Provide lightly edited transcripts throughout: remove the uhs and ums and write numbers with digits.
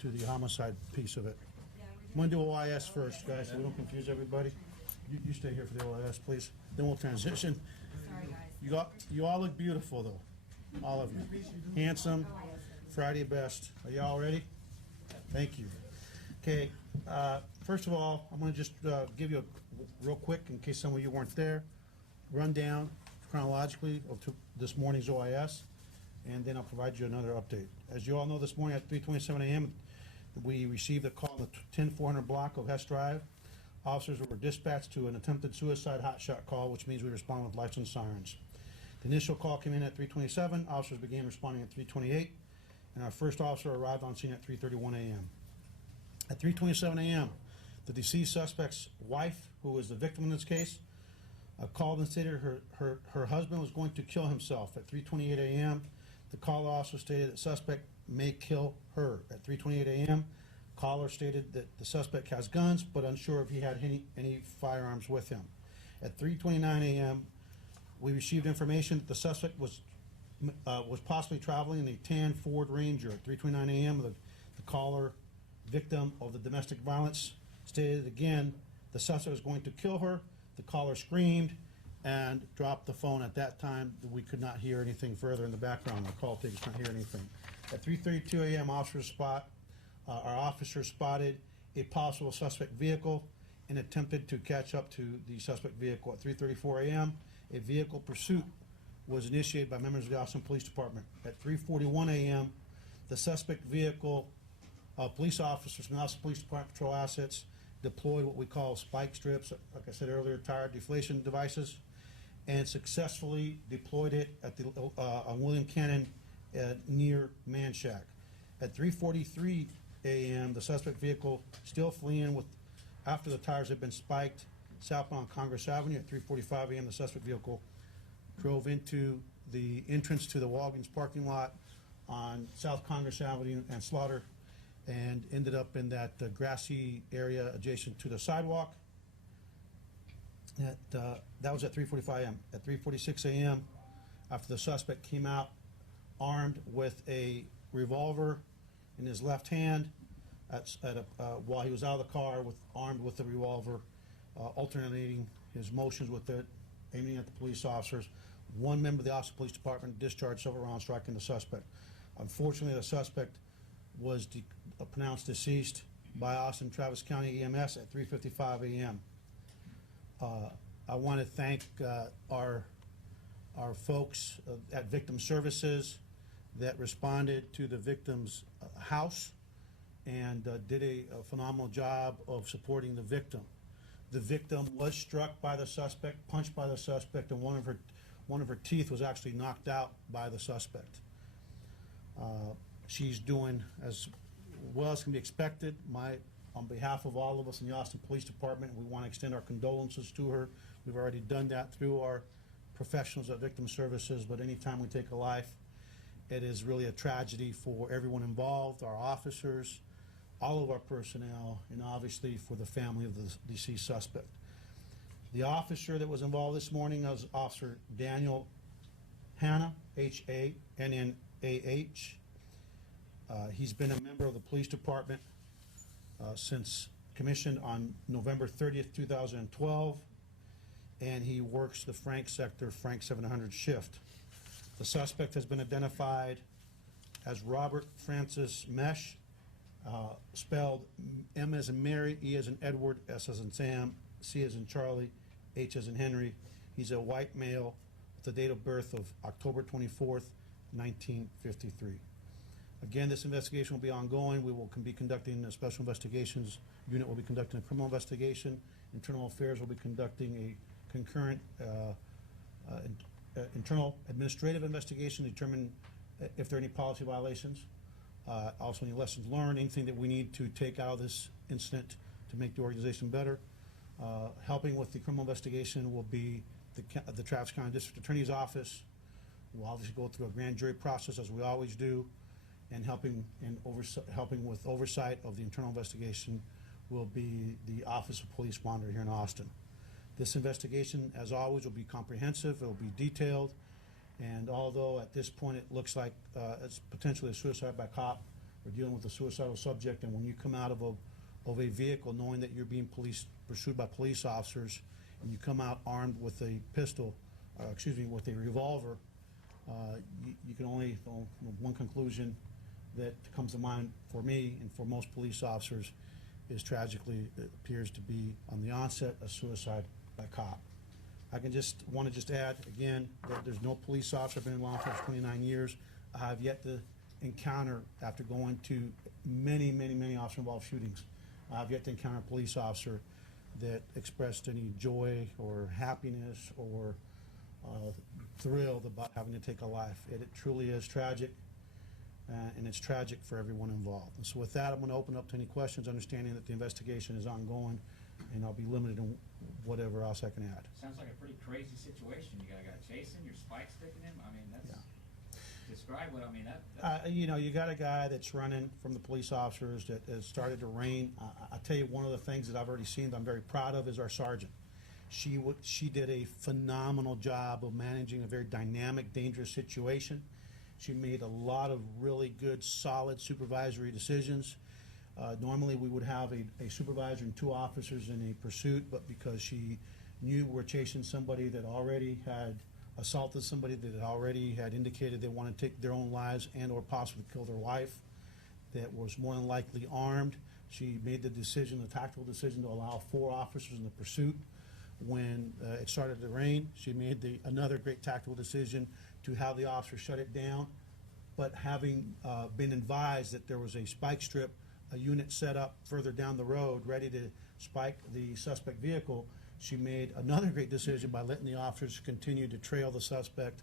to the homicide piece of it. I'm going to do OIS first, guys, so we don't confuse everybody. You stay here for the OIS, please. Then we'll transition. Sorry, guys. You all look beautiful, though. All of you. Handsome. Friday best. Are you all ready? Thank you. Okay. First of all, I'm going to just give you a real quick, in case some of you weren't there, rundown chronologically of this morning's OIS, and then I'll provide you another update. As you all know, this morning at 3:27 a.m., we received a call on the 10400 block of Hess Drive. Officers were dispatched to an attempted suicide hotshot call, which means we respond with lights and sirens. The initial call came in at 3:27. Officers began responding at 3:28, and our first officer arrived on scene at 3:31 a.m. At 3:27 a.m., the deceased suspect's wife, who was the victim in this case, called and stated her husband was going to kill himself. At 3:28 a.m., the caller also stated that suspect may kill her. At 3:28 a.m., caller stated that the suspect has guns, but unsure if he had any firearms with him. At 3:29 a.m., we received information that the suspect was possibly traveling in a tan Ford Ranger. At 3:29 a.m., the caller, victim of the domestic violence, stated again the suspect was going to kill her. The caller screamed and dropped the phone. At that time, we could not hear anything further in the background. Our call takers couldn't hear anything. At 3:32 a.m., our officer spotted a possible suspect vehicle and attempted to catch up to the suspect vehicle. At 3:34 a.m., a vehicle pursuit was initiated by members of the Austin Police Department. At 3:41 a.m., the suspect vehicle, police officers from the Austin Police Department patrol assets deployed what we call spike strips, like I said earlier, tire deflation devices, and successfully deployed it at the on William Cannon near Man Shack. At 3:43 a.m., the suspect vehicle, still fleeing after the tires had been spiked, southbound Congress Avenue. At 3:45 a.m., the suspect vehicle drove into the entrance to the Walgreens parking lot on South Congress Avenue and Slaughter, and ended up in that grassy area adjacent to the sidewalk. That was at 3:45 a.m. At 3:46 a.m., after the suspect came out armed with a revolver in his left hand, while he was out of the car, armed with the revolver, alternating his motions with it, aiming at the police officers. One member of the Austin Police Department discharged several rounds striking the suspect. Unfortunately, the suspect was pronounced deceased by Austin Travis County EMS at 3:55 a.m. I want to thank our folks at Victim Services that responded to the victim's house and did a phenomenal job of supporting the victim. The victim was struck by the suspect, punched by the suspect, and one of her teeth was actually knocked out by the suspect. She's doing as well as can be expected. On behalf of all of us in the Austin Police Department, we want to extend our condolences to her. We've already done that through our professionals at Victim Services, but anytime we take a life, it is really a tragedy for everyone involved, our officers, all of our personnel, and obviously for the family of the deceased suspect. The officer that was involved this morning was Officer Daniel Hanna, Hannah. He's been a member of the police department since commissioned on November 30th, 2012, and he works the Frank Sector, Frank 700 shift. The suspect has been identified as Robert Francis Mesh, spelled M as in Mary, E as in Edward, S as in Sam, C as in Charlie, H as in Henry. He's a white male with a date of birth of October 24th, 1953. Again, this investigation will be ongoing. We will be conducting a special investigations unit will be conducting a criminal investigation. Internal Affairs will be conducting a concurrent internal administrative investigation to determine if there are any policy violations. Also, any lessons learned, anything that we need to take out of this incident to make the organization better. Helping with the criminal investigation will be the Travis County District Attorney's Office. We'll obviously go through a grand jury process as we always do, and helping with oversight of the internal investigation will be the Office of Police Monitor here in Austin. This investigation, as always, will be comprehensive. It will be detailed, and although at this point it looks like it's potentially a suicide by cop, or dealing with a suicidal subject, and when you come out of a vehicle knowing that you're being pursued by police officers, and you come out armed with a pistol, with a revolver, you can only, one conclusion that comes to mind for me and for most police officers is tragically it appears to be on the onset a suicide by cop. I can want to add again that there's no police officer, I've been in law enforcement for 29 years, I have yet to encounter, after going to many officer-involved shootings, I've yet to encounter a police officer that expressed any joy or happiness or thrilled about having to take a life. It truly is tragic, and it's tragic for everyone involved. And so with that, I'm going to open up to any questions, understanding that the investigation is ongoing, and I'll be limited in whatever else I can add. Sounds like a pretty crazy situation. You got a guy chasing, your spike sticking him. I mean, that's... Yeah. Describe what, I mean, that... You know, you got a guy that's running from the police officers that has started to rain. I tell you, one of the things that I've already seen that I'm very proud of is our sergeant. She did a phenomenal job of managing a very dynamic, dangerous situation. She made a lot of really good, solid supervisory decisions. Normally, we would have a supervisor and 2 officers in a pursuit, but because she knew we were chasing somebody that already had assaulted somebody, that already had indicated they wanted to take their own lives and or possibly kill their wife, that was more than likely armed, she made the decision, the tactical decision, to allow 4 officers in the pursuit. When it started to rain, she made another great tactical decision to have the officer shut it down, but having been advised that there was a spike strip, a unit set up further down the road ready to spike the suspect vehicle, she made another great decision by letting the officers continue to trail the suspect.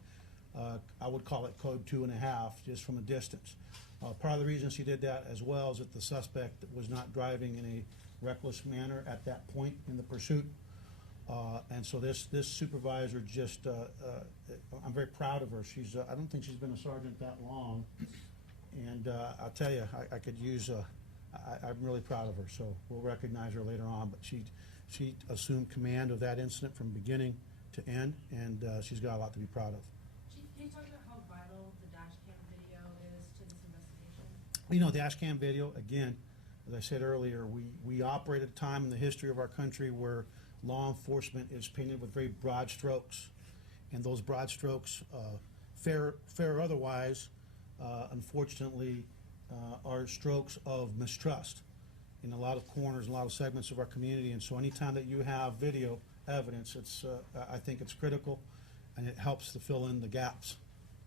I would call it code 2.5, just from a distance. Part of the reason she did that as well is that the suspect was not driving in a reckless manner at that point in the pursuit. And so this supervisor just, I'm very proud of her. I don't think she's been a sergeant that long. And I'll tell you, I could use, I'm really proud of her. So we'll recognize her later on. But she assumed command of that incident from beginning to end, and she's got a lot to be proud of. Chief, can you talk about how vital the dash cam video is to this investigation? You know, dash cam video, again, as I said earlier, we operate at a time in the history of our country where law enforcement is painted with very broad strokes, and those broad strokes, fair or otherwise, unfortunately, are strokes of mistrust in a lot of corners, a lot of segments of our community. And so anytime that you have video evidence, I think it's critical, and it helps to fill in the gaps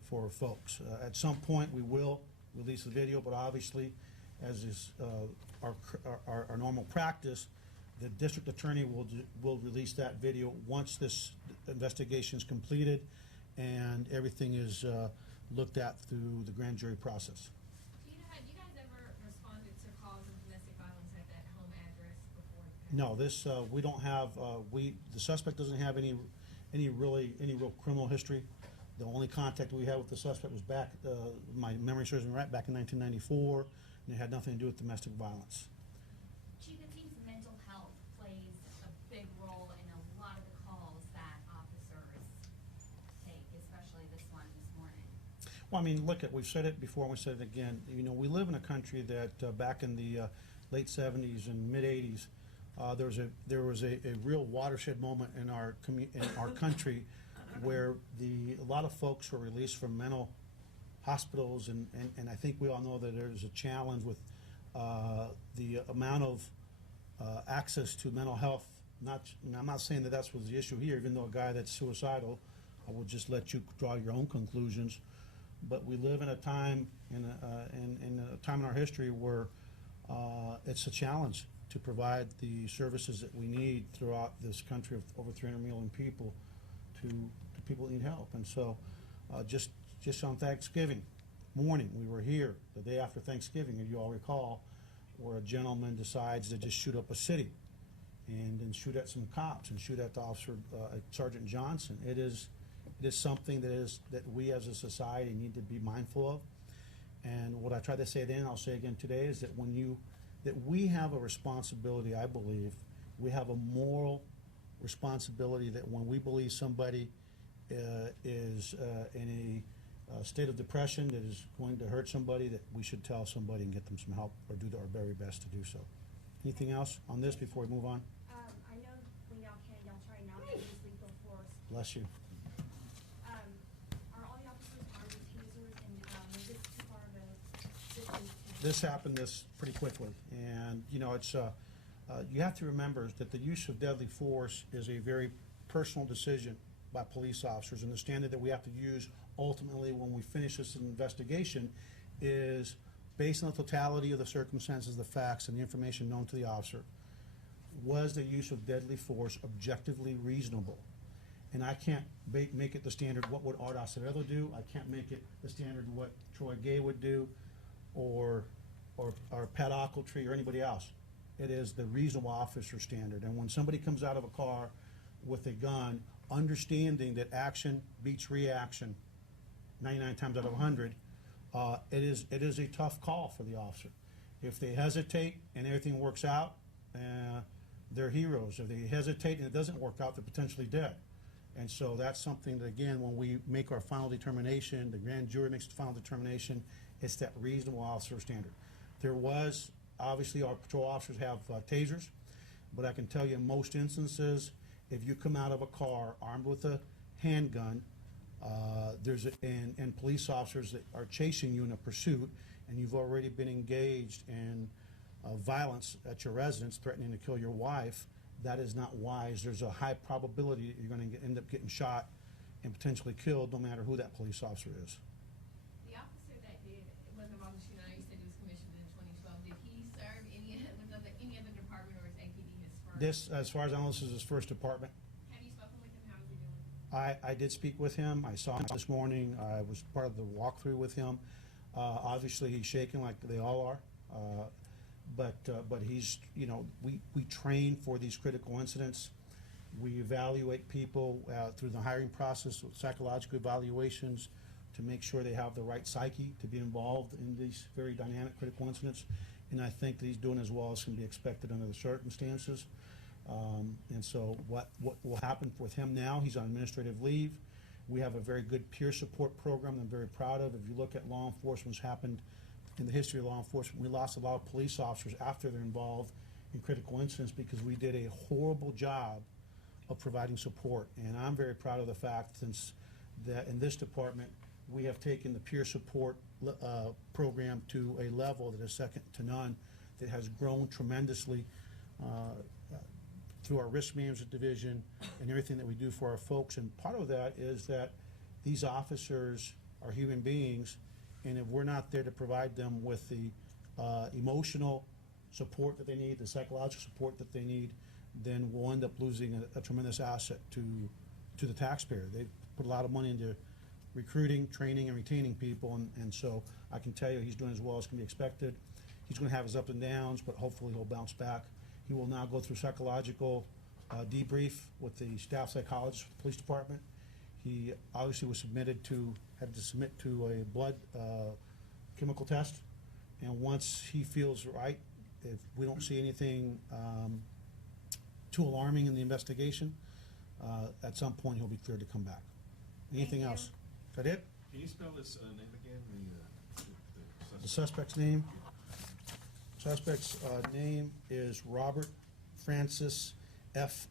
for folks. At some point, we will release the video, but obviously, as is our normal practice, the district attorney will release that video once this investigation is completed and everything is looked at through the grand jury process. Do you guys ever responded to calls of domestic violence at that home address before? No, this we don't have. The suspect doesn't have any real criminal history. The only contact we had with the suspect was back. My memory serves me right, back in 1994, and it had nothing to do with domestic violence. Chief, it seems mental health plays a big role in a lot of the calls that officers take, especially this one this morning. Well, I mean, look, we've said it before and we said it again. You know, we live in a country that back in the late 70s and mid 80s, there was a real watershed moment in our country where a lot of folks were released from mental hospitals, and I think we all know that there's a challenge with the amount of access to mental health. I'm not saying that was the issue here, even though a guy that's suicidal, I will just let you draw your own conclusions. But we live in a time in our history where it's a challenge to provide the services that we need throughout this country of over 300 million people to people that need help. And so just on Thanksgiving morning, we were here the day after Thanksgiving, if you all recall, where a gentleman decides to just shoot up a city and then shoot at some cops and shoot at the officer, Sergeant Johnson. It is something that we as a society need to be mindful of. And what I tried to say then, I'll say again today, is that that we have a responsibility, I believe, we have a moral responsibility that when we believe somebody is in state of depression that is going to hurt somebody, that we should tell somebody and get them some help or do our very best to do so. Anything else on this before we move on? I know when y'all can, y'all try not to use lethal force. Bless you. Are all the officers armed with tasers, and was this too far of a distance? This happened pretty quickly, and, you know, it's, you have to remember that the use of deadly force is a very personal decision by police officers, and the standard that we have to use ultimately when we finish this investigation is based on the totality of the circumstances, the facts, and the information known to the officer. Was the use of deadly force objectively reasonable? And I can't make it the standard, what would Art Acevedo do? I can't make it the standard what Troy Gay would do, or Pat Ochiltree or anybody else. It is the reasonable officer standard. And when somebody comes out of a car with a gun, understanding that action beats reaction 99 times out of 100, it is a tough call for the officer. If they hesitate and everything works out, they're heroes. If they hesitate and it doesn't work out, they're potentially dead. And so that's something that, again, when we make our final determination, the grand jury makes the final determination, it's that reasonable officer standard. There was, obviously, our patrol officers have tasers, but I can tell you in most instances, if you come out of a car armed with a handgun, and police officers that are chasing you in a pursuit, and you've already been engaged in violence at your residence, threatening to kill your wife, that is not wise. There's a high probability that you're going to end up getting shot and potentially killed, no matter who that police officer is. The officer that was involved in the shooting, I know you said he was commissioned in 2012. Did he serve any other department, or is APD his first? This, as far as I know, this is his first department. Have you spoken with him? How is he doing? I did speak with him. I saw him this morning. I was part of the walkthrough with him. Obviously, he's shaking like they all are. But he's, you know, we train for these critical incidents. We evaluate people through the hiring process with psychological evaluations to make sure they have the right psyche to be involved in these very dynamic critical incidents. And I think that he's doing as well as can be expected under the circumstances. And so what will happen with him now, he's on administrative leave. We have a very good peer support program that I'm very proud of. If you look at law enforcement's happened in the history of law enforcement, we lost a lot of police officers after they're involved in critical incidents because we did a horrible job of providing support. And I'm very proud of the fact since that in this department, we have taken the peer support program to a level that is second to none, that has grown tremendously through our risk management division and everything that we do for our folks. And part of that is that these officers are human beings, and if we're not there to provide them with the emotional support that they need, the psychological support that they need, then we'll end up losing a tremendous asset to the taxpayer. They put a lot of money into recruiting, training, and retaining people, and so I can tell you he's doing as well as can be expected. He's going to have his ups and downs, but hopefully he'll bounce back. He will now go through psychological debrief with the staff psychologist for the police department. He obviously was had to submit to a blood chemical test, and once he feels right, if we don't see anything too alarming in the investigation, at some point he'll be cleared to come back. Anything else? Is that it? Can you spell this name again? The suspect's name? Suspect's name is Robert Francis, Francis,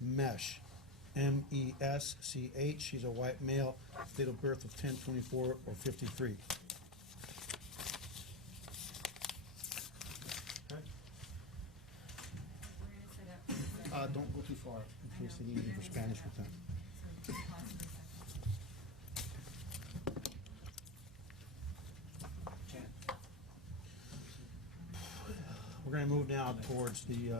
Mesh, Mesch. He's a white male, date of birth of 10/24 or 53. Okay. Don't go too far in case they need you for Spanish with them. We're going to move now towards the